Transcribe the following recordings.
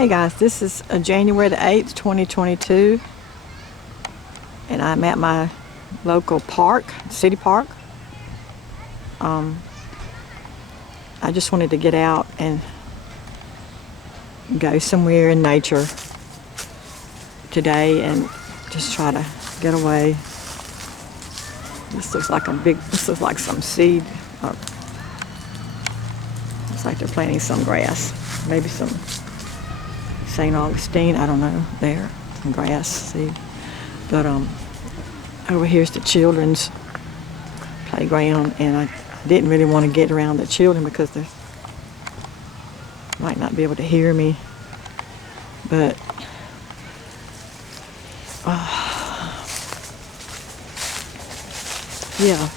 Hey guys, this is January the 8th, 2022, and I'm at my local park, city park. I just wanted to get out and go somewhere in nature today and just try to get away. This looks like some seed. Looks like they're planting some grass, maybe some St. Augustine, I don't know, there, some grass seed. But over here's the children's playground, and I didn't really want to get around the children because they might not be able to hear me. But yeah,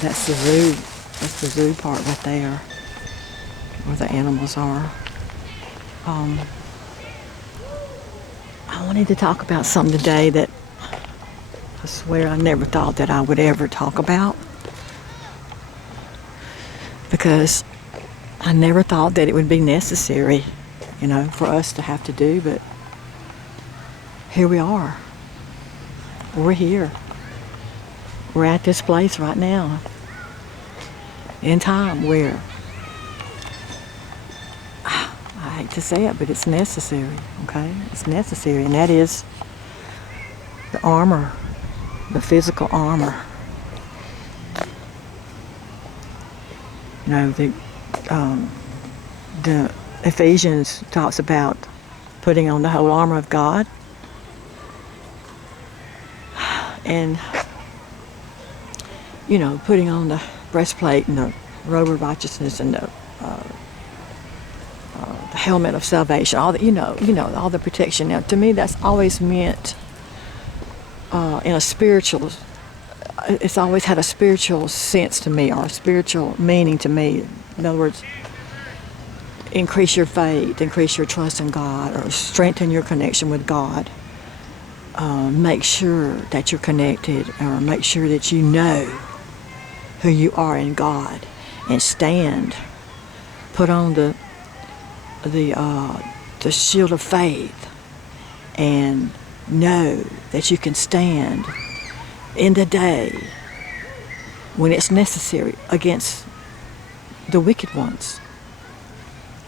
that's the zoo. That's the zoo part right there, where the animals are. I wanted to talk about something today that I swear I never thought that I would ever talk about, because I never thought that it would be necessary, for us to have to do, but here we are. We're here. We're at this place right now in time where, I hate to say it, but it's necessary, okay? It's necessary, and that is the armor, the physical armor. The Ephesians talks about putting on the whole armor of God, and putting on the breastplate and the robe of righteousness and the helmet of salvation, all the all the protection. Now, to me, that's always meant in a spiritual. It's always had a spiritual sense to me, or a spiritual meaning to me. In other words, increase your faith, increase your trust in God, or strengthen your connection with God. Make sure that you're connected, or make sure that you know who you are in God, and stand. Put on the shield of faith, and know that you can stand in the day when it's necessary against the wicked ones.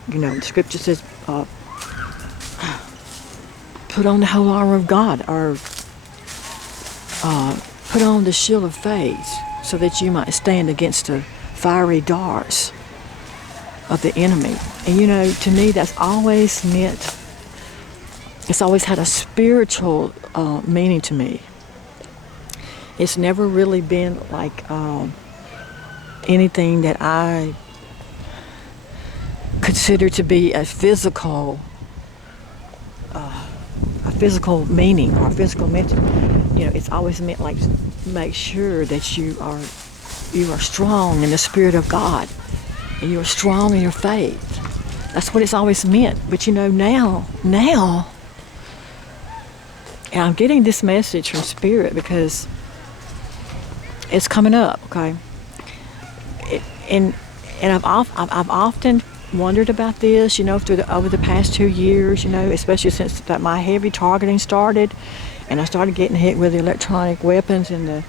The scripture says, put on the whole armor of God, or put on the shield of faith, so that you might stand against the fiery darts of the enemy. And to me, that's always meant, it's always had a spiritual meaning to me. It's never really been like anything that I consider to be a physical meaning or physical mention. It's always meant like, make sure that you are strong in the Spirit of God, and you are strong in your faith. That's what it's always meant. But now, and I'm getting this message from Spirit because it's coming up, okay? And I've often wondered about this, over the past 2 years, especially since that my heavy targeting started, and I started getting hit with the electronic weapons and the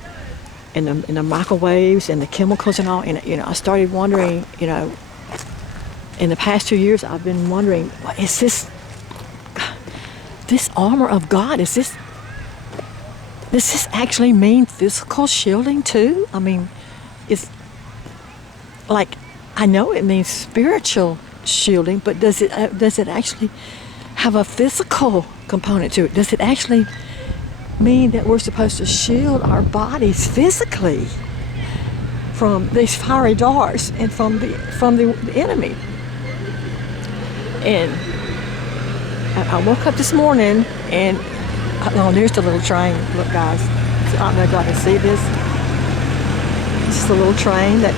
microwaves and the chemicals and all. And I started wondering, in the past 2 years, I've been wondering, what is this armor of God? Does this actually mean physical shielding too? I mean, it's like, I know it means spiritual shielding, but does it actually have a physical component to it? Does it actually mean that we're supposed to shield our bodies physically from these fiery darts and from the enemy? And I woke up this morning, and there's the little train. Look, guys, I don't know if y'all can see this. It's just a little train that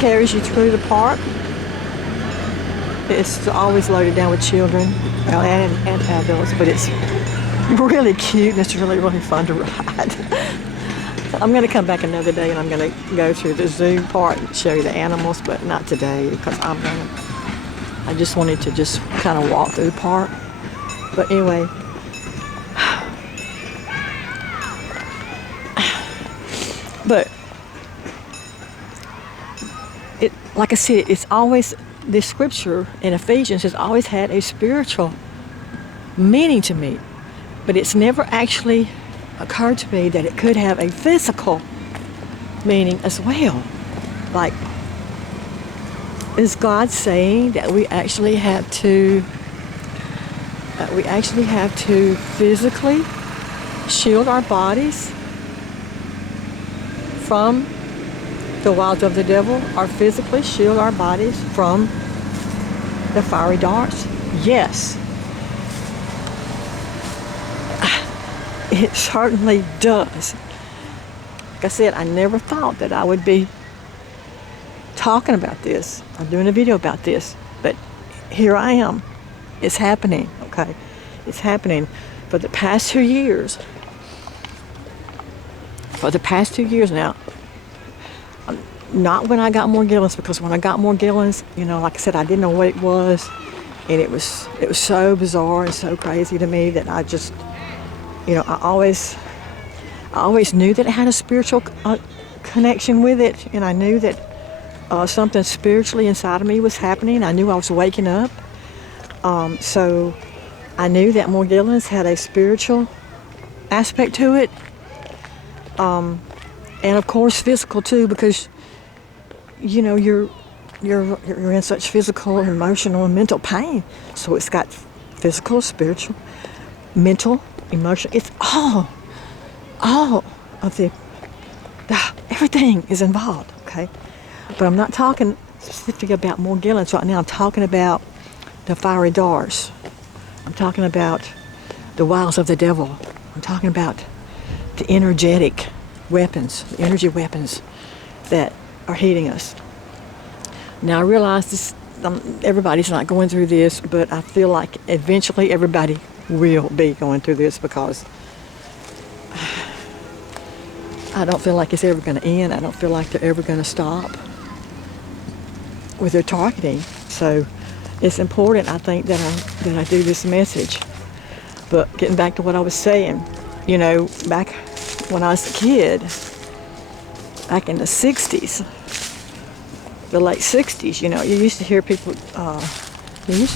carries you through the park. It's always loaded down with children and adults, but it's really cute, and it's really, really fun to ride. I'm going to come back another day and I'm going to go through the zoo part and show you the animals, but not today because I just wanted to just kind of walk through the park. But anyway, but it, like I said, it's always, this scripture in Ephesians has always had a spiritual meaning to me, but it's never actually occurred to me that it could have a physical meaning as well. Like, is God saying that we actually have to physically shield our bodies from the wiles of the devil, or physically shield our bodies from the fiery darts? Yes. It certainly does. Like I said, I never thought that I would be talking about this. I'm doing a video about this, but here I am. It's happening, okay? It's happening. For the past 2 years, now, not when I got Morgellons, because when I got Morgellons, you know, like I said, I didn't know what it was, and it was so bizarre and so crazy to me that I just, you know, I always knew that it had a spiritual connection with it, and I knew that something spiritually inside of me was happening. I knew I was waking up. So I knew that Morgellons had a spiritual aspect to it, and of course physical too, because you know you're in such physical, emotional, and mental pain. So it's got physical, spiritual, mental, emotion. It's all of the everything is involved. Okay, but I'm not talking specifically about Morgellons right now. I'm talking about the fiery darts. I'm talking about the wiles of the devil. I'm talking about the energetic weapons, the energy weapons that are hitting us. Now I realize this, everybody's not going through this, but I feel like eventually everybody will be going through this, because I don't feel like it's ever going to end. I don't feel like they're ever going to stop with their targeting. So it's important, I think, that I do this message. But getting back to what I was saying, you know, back when I was a kid, back in the 60s, the late 60s, you know, you used to hear people, you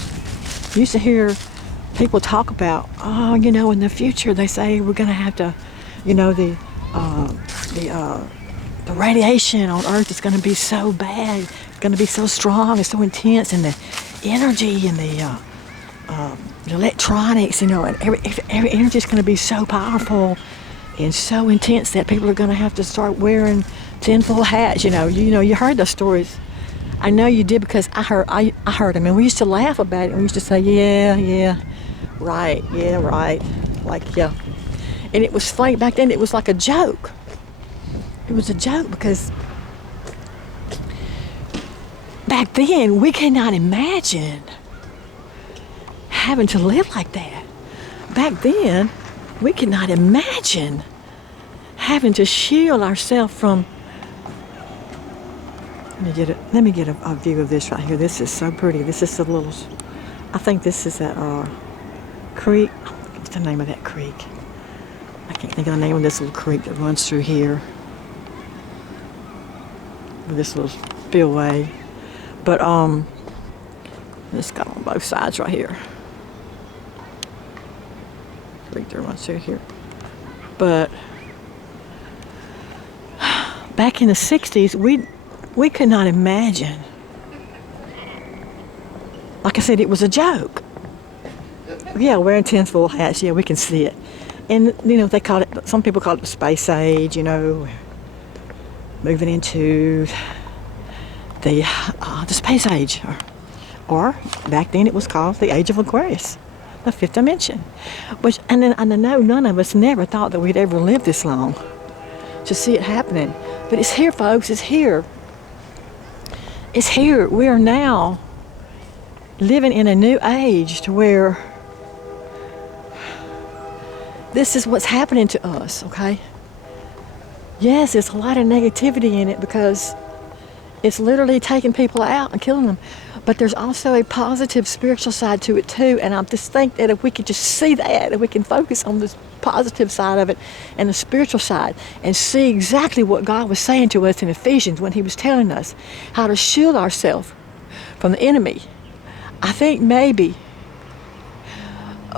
used to hear people talk about, oh, you know, in the future they say we're going to have to, you know, the radiation on Earth is going to be so bad, it's going to be so strong and so intense, and the energy and the electronics, you know, and every energy is going to be so powerful and so intense that people are going to have to start wearing tinfoil hats. You know, you heard those stories. I know you did, because I heard them, and we used to laugh about it, and we used to say, yeah, right, like, yeah. And it was funny back then. It was like a joke. It was a joke, because back then we cannot imagine having to live like that. Back then we could not imagine having to shield ourselves from. Let me get a view of this right here. This is so pretty. This is a little, I think this is a creek. What's the name of that creek? I can't think of the name of this little creek that runs through here. This little spillway. But it's got on both sides right here. Creek that runs through here. But back in the 60s, we could not imagine. Like I said, it was a joke. Yeah, wearing tinfoil hats, yeah, we can see it. And, you know, they call it, some people call it the space age, you know, moving into the space age. Or back then it was called the Age of Aquarius, the fifth dimension. And I know none of us never thought that we'd ever live this long to see it happening. But it's here, folks, it's here. It's here. We are now living in a new age to where this is what's happening to us, okay? yes, there's a lot of negativity in it because it's literally taking people out and killing them. But there's also a positive spiritual side to it too. And I just think that if we could just see that, if we can focus on this positive side of it and the spiritual side and see exactly what God was saying to us in Ephesians when he was telling us how to shield ourselves from the enemy, I think maybe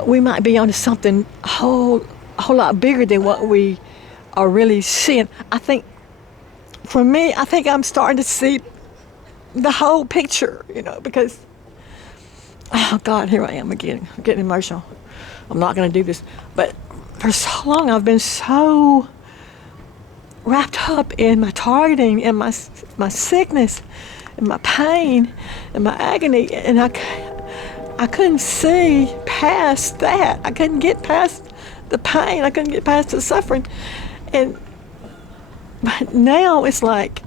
we might be onto something a whole lot bigger than what we are really seeing. I think, for me, I think I'm starting to see the whole picture, because, oh God, here I am again. I'm getting emotional. I'm not going to do this. But for so long, I've been so wrapped up in my targeting and my sickness and my pain and my agony, and I couldn't see past that. I couldn't get past the pain. I couldn't get past the suffering. But now it's like,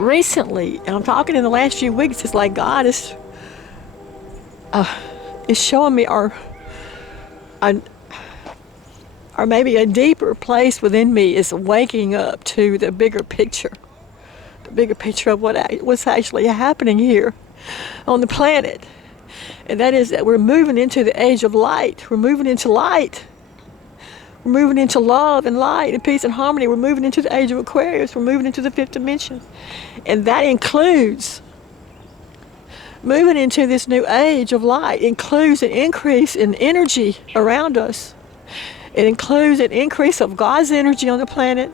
recently, and I'm talking in the last few weeks, it's like God is showing me or maybe a deeper place within me is waking up to the bigger picture of what's actually happening here on the planet. And that is that we're moving into the age of light. We're moving into light. We're moving into love and light and peace and harmony. We're moving into the age of Aquarius. We're moving into the fifth dimension. And that includes moving into this new age of light. It includes an increase in energy around us. It includes an increase of God's energy on the planet.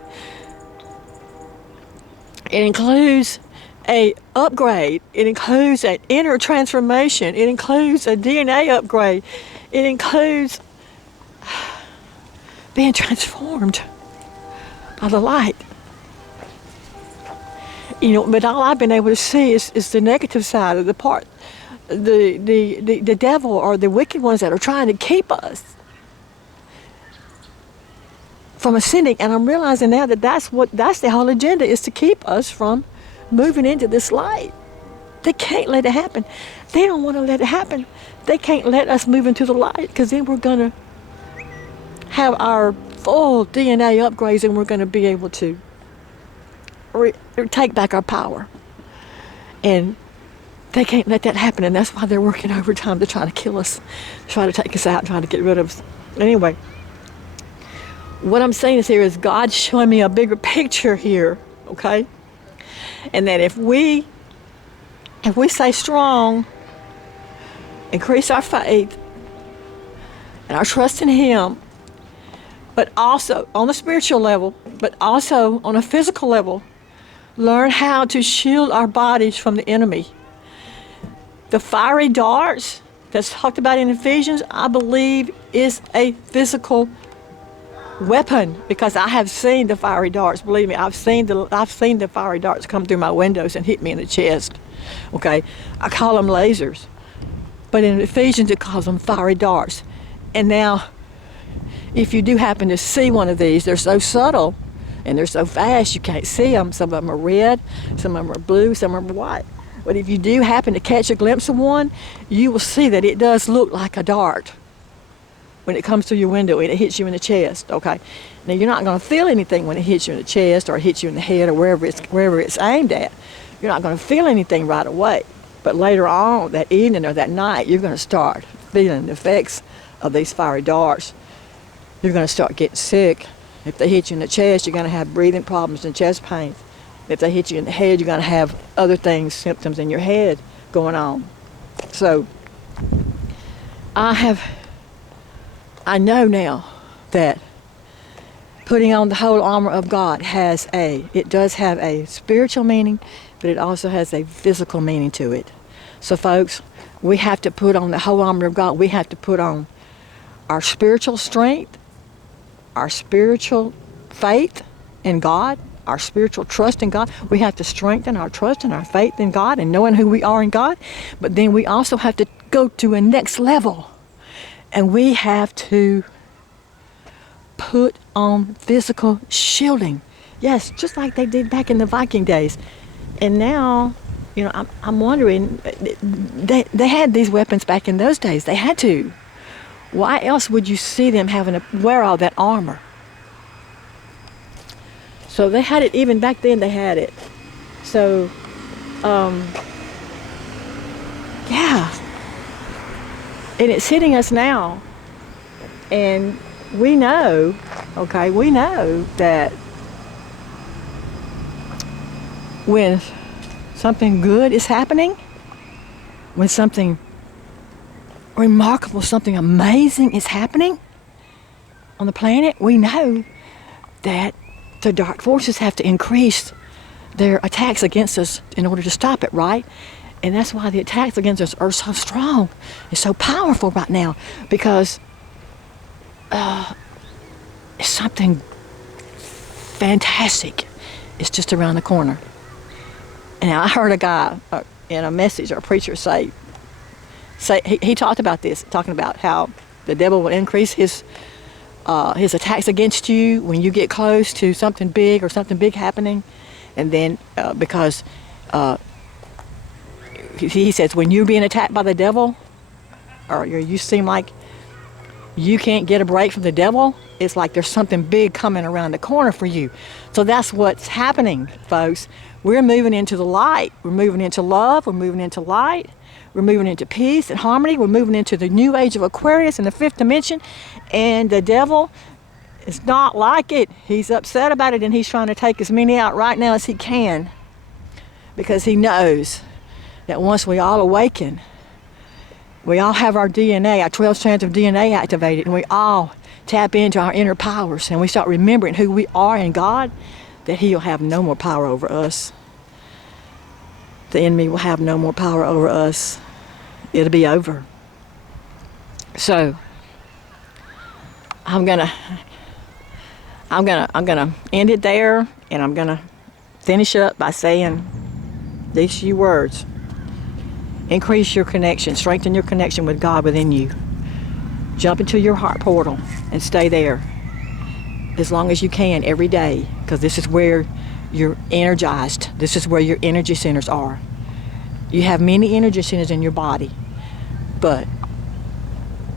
It includes a upgrade. It includes an inner transformation. It includes a DNA upgrade. It includes being transformed by the light. But all I've been able to see is the negative side of the part, the devil or the wicked ones that are trying to keep us from ascending. And I'm realizing now that that's the whole agenda, is to keep us from moving into this light. They can't let it happen. They don't want to let it happen. They can't let us move into the light, because then we're going to have our full DNA upgrades and we're going to be able to take back our power. And they can't let that happen, and that's why they're working overtime to try to kill us, try to take us out, try to get rid of us. Anyway, what I'm saying is here is God's showing me a bigger picture here, okay? And that if we stay strong, increase our faith and our trust in him, but also on a spiritual level, but also on a physical level, learn how to shield our bodies from the enemy. The fiery darts that's talked about in Ephesians, I believe, is a physical weapon, because I have seen the fiery darts. Believe me, I've seen the fiery darts come through my windows and hit me in the chest. Okay, I call them lasers, but in Ephesians it calls them fiery darts. And now, if you do happen to see one of these, they're so subtle and they're so fast you can't see them. Some of them are red, some of them are blue, some of them are white. But if you do happen to catch a glimpse of one, you will see that it does look like a dart when it comes through your window and it hits you in the chest, okay? Now, you're not going to feel anything when it hits you in the chest or it hits you in the head or wherever it's aimed at. You're not going to feel anything right away. But later on, that evening or that night, you're going to start feeling the effects of these fiery darts. You're going to start getting sick. If they hit you in the chest, you're going to have breathing problems and chest pains. If they hit you in the head, you're going to have other things, symptoms in your head going on. So, I know now that putting on the whole armor of God it does have a spiritual meaning, but it also has a physical meaning to it. So folks, we have to put on the whole armor of God. We have to put on our spiritual strength, our spiritual faith in God, our spiritual trust in God. We have to strengthen our trust and our faith in God and knowing who we are in God. But then we also have to go to a next level. And we have to put on physical shielding. Yes, just like they did back in the Viking days. And now, I'm wondering, they had these weapons back in those days. They had to. Why else would you see them having to wear all that armor? So they had it, even back then they had it. So, yeah. And it's hitting us now. And we know, okay, we know that when something good is happening, when something remarkable, something amazing is happening on the planet, we know that the dark forces have to increase their attacks against us in order to stop it, right? And that's why the attacks against us are so strong and so powerful right now, because it's something fantastic. It's just around the corner. And I heard a guy in a message or a preacher say he talked about this, talking about how the devil will increase his attacks against you when you get close to something big or something big happening. And then because he says when you're being attacked by the devil, or you seem like you can't get a break from the devil, it's like there's something big coming around the corner for you. So that's what's happening, folks. We're moving into the light. We're moving into love. We're moving into light. We're moving into peace and harmony. We're moving into the new age of Aquarius in the 5th dimension. And the devil is not like it. He's upset about it, and he's trying to take as many out right now as he can, because he knows that once we all awaken, we all have our DNA, our 12 strands of DNA activated, and we all tap into our inner powers, and we start remembering who we are in God, that he'll have no more power over us. The enemy will have no more power over us. It'll be over. So I'm gonna end it there, and I'm gonna finish up by saying these few words. Increase your connection, strengthen your connection with God within you. Jump into your heart portal and stay there as long as you can every day, because this is where you're energized. This is where your energy centers are. You have many energy centers in your body, but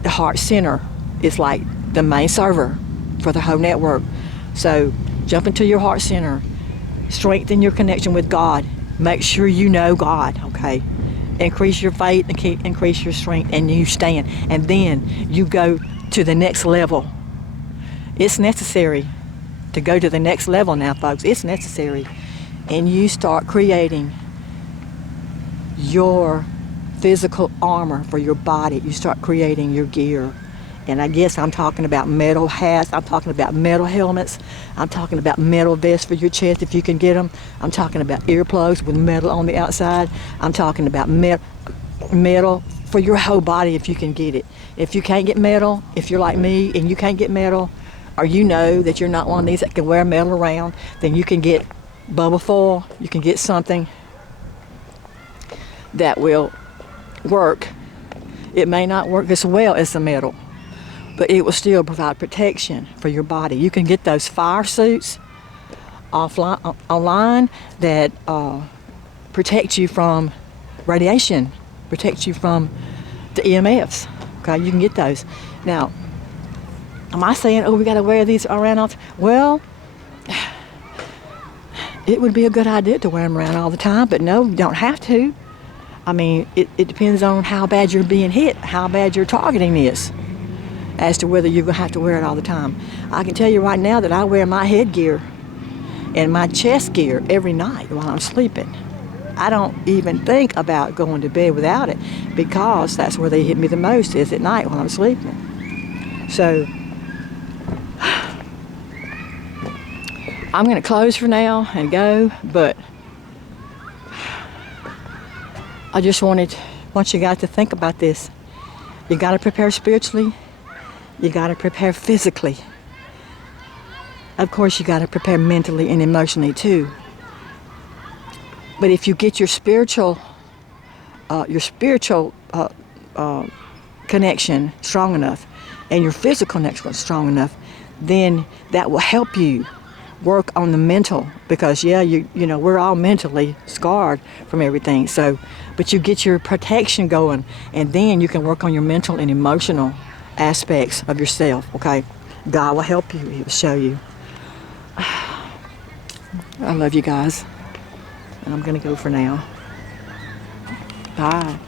the heart center is like the main server for the whole network. So jump into your heart center, strengthen your connection with God. Make sure you know God, okay? Increase your faith and increase your strength, and you stand. And then you go to the next level. It's necessary to go to the next level now, folks. It's necessary. And you start creating your physical armor for your body. You start creating your gear. And I guess I'm talking about metal hats. I'm talking about metal helmets. I'm talking about metal vests for your chest if you can get them. I'm talking about earplugs with metal on the outside. I'm talking about metal for your whole body if you can get it. If you can't get metal, if you're like me and you can't get metal, or you know that you're not one of these that can wear metal around, then you can get bubble foil. You can get something that will work. It may not work as well as the metal, but it will still provide protection for your body. You can get those fire suits online that protect you from radiation, protect you from the EMFs. Okay, you can get those. Now, am I saying, oh, we got to wear these around all the time? Well, it would be a good idea to wear them around all the time, but no, you don't have to. I mean, it depends on how bad you're being hit, how bad your targeting is, as to whether you're going to have to wear it all the time. I can tell you right now that I wear my headgear and my chest gear every night while I'm sleeping. I don't even think about going to bed without it, because that's where they hit me the most, is at night while I'm sleeping. So I'm going to close for now and go, but I just want you guys to think about this. You got to prepare spiritually. You got to prepare physically. Of course, you got to prepare mentally and emotionally too. But if you get your spiritual connection strong enough, and your physical connection strong enough, then that will help you work on the mental, because you know we're all mentally scarred from everything. So, but you get your protection going, and then you can work on your mental and emotional aspects of yourself. Okay, God will help you. He will show you. I love you guys. And I'm going to go for now. Bye.